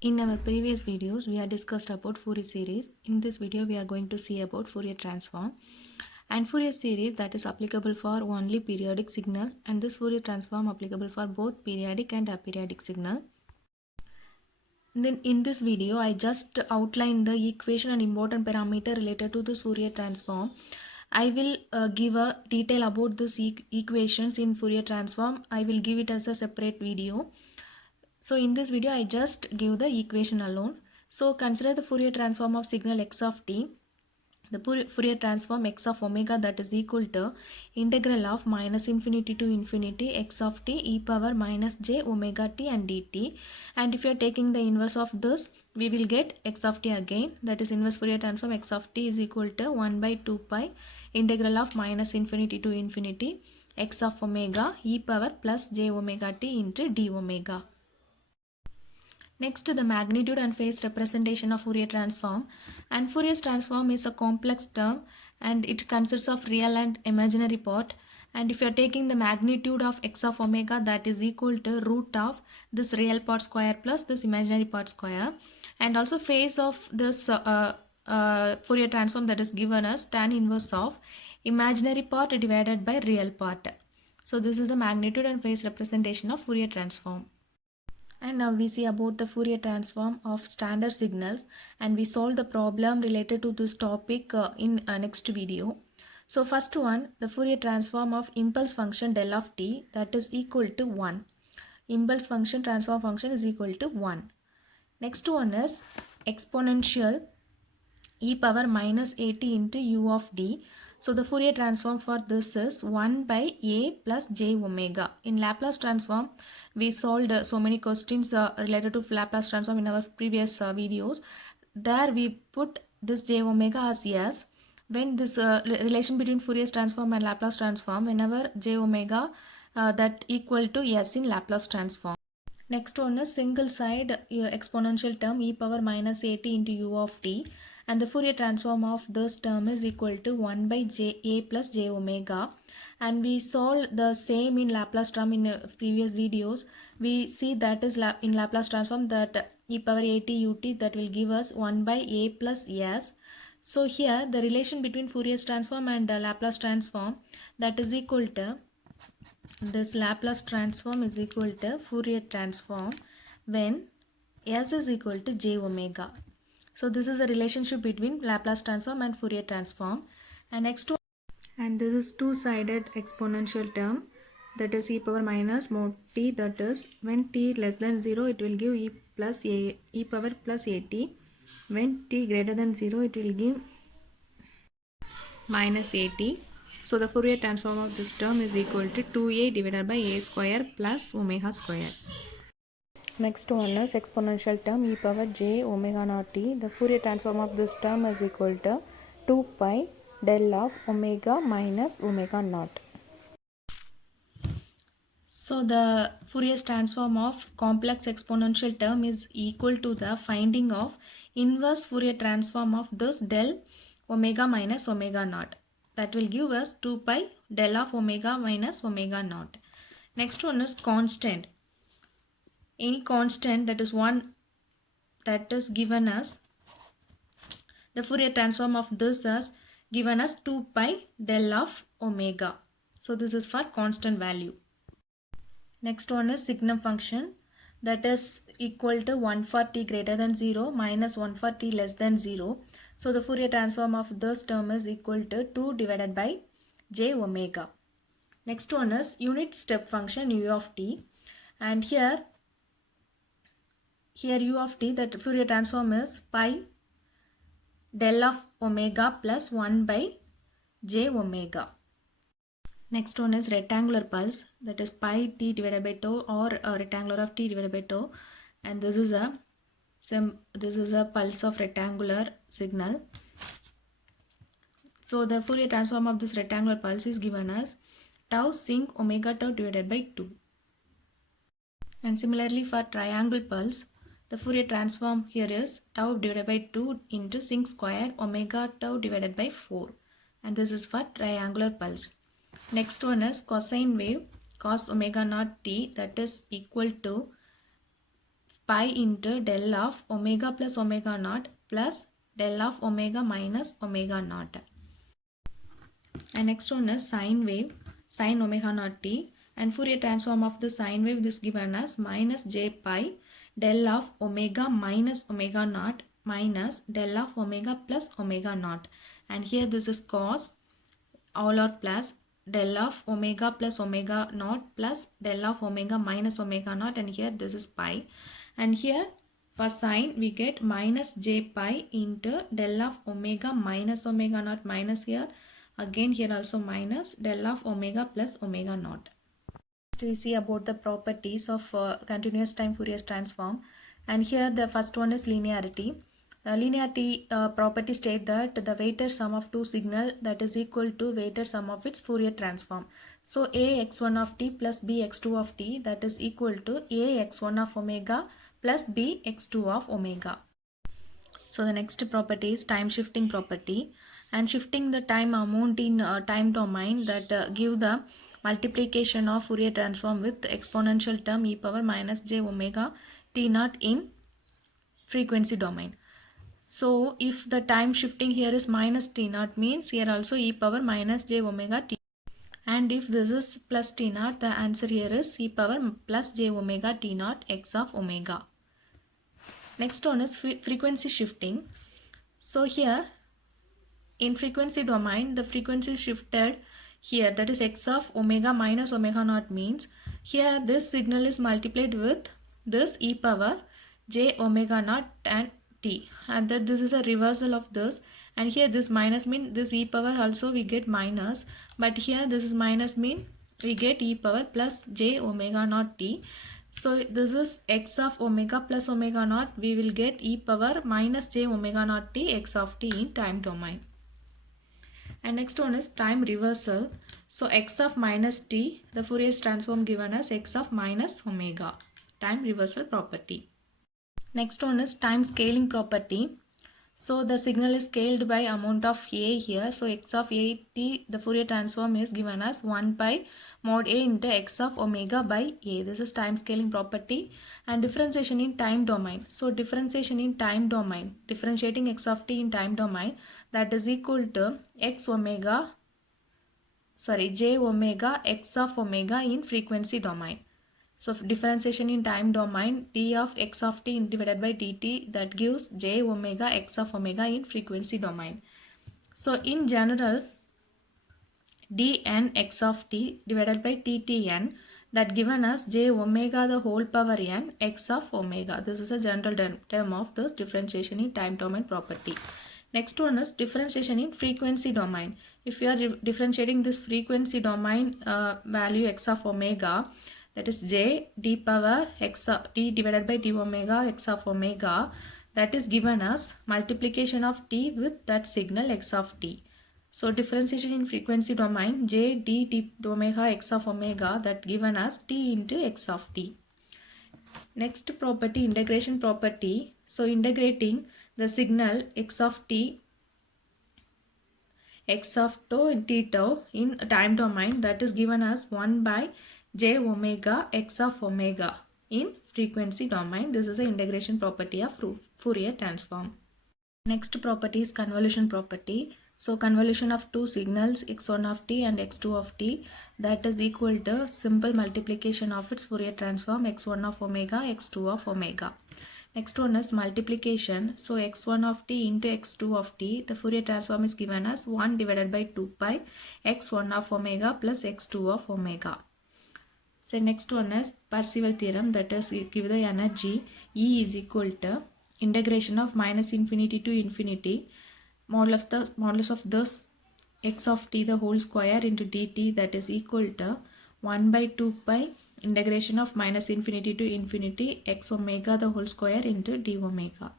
In our previous videos, we have discussed about Fourier series. In this video, we are going to see about Fourier transform. And Fourier series that is applicable for only periodic signal, and this Fourier transform applicable for both periodic and aperiodic signal. And then in this video, I just outlined the equation and important parameter related to this Fourier transform. I will give a detail about this equations in Fourier transform. I will give it as a separate video. So in this video, I just give the equation alone. So consider the Fourier transform of signal x of t. The Fourier transform x of omega that is equal to integral of minus infinity to infinity x of t e power minus j omega t and dt. And if you are taking the inverse of this, we will get x of t again. That is inverse Fourier transform x of t is equal to 1 by 2 pi integral of minus infinity to infinity x of omega e power plus j omega t into d omega. Next, the magnitude and phase representation of Fourier transform. And Fourier transform is a complex term and it consists of real and imaginary part. And if you are taking the magnitude of x of omega, that is equal to root of this real part square plus this imaginary part square. And also phase of this Fourier transform that is given as tan inverse of imaginary part divided by real part. So this is the magnitude and phase representation of Fourier transform. And now we see about the Fourier transform of standard signals, and we solve the problem related to this topic in next video. So first one, the Fourier transform of impulse function del of t that is equal to 1. Impulse function transform function is equal to 1. Next one is exponential e power minus at into u of d. So the Fourier transform for this is 1 by a plus j omega. In Laplace transform, we solved so many questions related to Laplace transform in our previous videos. There we put this j omega as yes. When this relation between Fourier transform and Laplace transform, whenever j omega that equal to yes in Laplace transform. Next one is single side exponential term e power minus at into u of t. And the Fourier transform of this term is equal to 1 by a plus j omega. And we solved the same in Laplace transform in previous videos. We see that is in Laplace transform that e power at ut that will give us 1 by a plus s. So here the relation between Fourier transform and Laplace transform that is equal to this Laplace transform is equal to Fourier transform when s is equal to j omega. So this is a relationship between Laplace transform and Fourier transform. And next one, and this is two-sided exponential term that is e power minus mod t, that is when t less than 0 it will give e power plus at. When t greater than 0 it will give minus at. So the Fourier transform of this term is equal to 2a divided by a square plus omega square. Next one is exponential term e power j omega naught t. The Fourier transform of this term is equal to 2 pi del of omega minus omega naught. So the Fourier transform of complex exponential term is equal to the finding of inverse Fourier transform of this del omega minus omega naught. That will give us 2 pi del of omega minus omega naught. Next one is constant. Any constant that is one that is given as the Fourier transform of this is given as 2 pi del of omega. So this is for constant value. Next one is signum function that is equal to 1 for t greater than 0 minus 1 for t less than 0. So the Fourier transform of this term is equal to 2 divided by j omega. Next one is unit step function u of t, and here u of t, that Fourier transform is pi del of omega plus 1 by j omega. Next one is rectangular pulse, that is pi t divided by tau, or rectangular of t divided by tau, and this is a pulse of rectangular signal. So the Fourier transform of this rectangular pulse is given as tau sinc omega tau divided by 2. And similarly for triangle pulse, the Fourier transform here is tau divided by 2 into sinc square omega tau divided by 4. And this is for triangular pulse. Next one is cosine wave cos omega naught t, that is equal to pi into del of omega plus omega naught plus del of omega minus omega naught. And next one is sine wave, sine omega naught t, and Fourier transform of the sine wave is given as minus j pi del of omega minus omega naught minus del of omega plus omega naught. And here this is cos, all are plus del of omega plus omega naught plus del of omega minus omega naught, and here this is pi. And here for sine we get minus j pi into del of omega minus omega naught minus here again here also minus del of omega plus omega naught. Next we see about the properties of continuous time Fourier transform, and here the first one is linearity. Linearity property state that the weighted sum of two signal that is equal to weighted sum of its Fourier transform. So a x1 of t plus b x2 of t that is equal to a x1 of omega plus b x2 of omega. So the next property is time shifting property, and shifting the time amount in time domain that give the multiplication of Fourier transform with exponential term e power minus j omega t naught in frequency domain. So if the time shifting here is minus t naught means here also e power minus j omega t, and if this is plus t naught, the answer here is e power plus j omega t naught x of omega. Next one is frequency shifting. So here in frequency domain the frequency shifted here, that is x of omega minus omega naught, means here this signal is multiplied with this e power j omega naught and t, and that this is a reversal of this, and here this minus mean this e power also we get minus, but here this is minus mean we get e power plus j omega naught t. So this is x of omega plus omega naught, we will get e power minus j omega naught t x of t in time domain. And next one is time reversal. So x of minus t, the Fourier transform given as x of minus omega, time reversal property. Next one is time scaling property. So the signal is scaled by amount of a here. So x of a t, the Fourier transform is given as 1 by mod a into x of omega by a. This is time scaling property. And differentiation in time domain. So differentiation in time domain, differentiating x of t in time domain, that is equal to j omega x of omega in frequency domain. So differentiation in time domain, d of x of t divided by dt, that gives j omega x of omega in frequency domain. So in general, dn x of t divided by ttn, that given as j omega the whole power n x of omega. This is a general term of this differentiation in time domain property. Next one is differentiation in frequency domain. If you are differentiating this frequency domain value x of omega, that is j d power x of t divided by d omega x of omega, that is given as multiplication of t with that signal x of t. So differentiation in frequency domain, j d omega x of omega, that given as t into x of t. Next property, integration property. So integrating the signal x of t, x of tau and t tau in time domain, that is given as 1 by j omega x of omega in frequency domain. This is the integration property of Fourier transform. Next property is convolution property. So convolution of two signals x1 of t and x2 of t, that is equal to simple multiplication of its Fourier transform x1 of omega x2 of omega. Next one is multiplication. So x1 of t into x2 of t, the Fourier transform is given as 1 divided by 2 pi x1 of omega plus x2 of omega. So next one is Perceval Theorem, that is give the energy E is equal to integration of minus infinity to infinity modulus of this x of t the whole square into dt, that is equal to 1 by 2 pi integration of minus infinity to infinity x omega the whole square into d omega.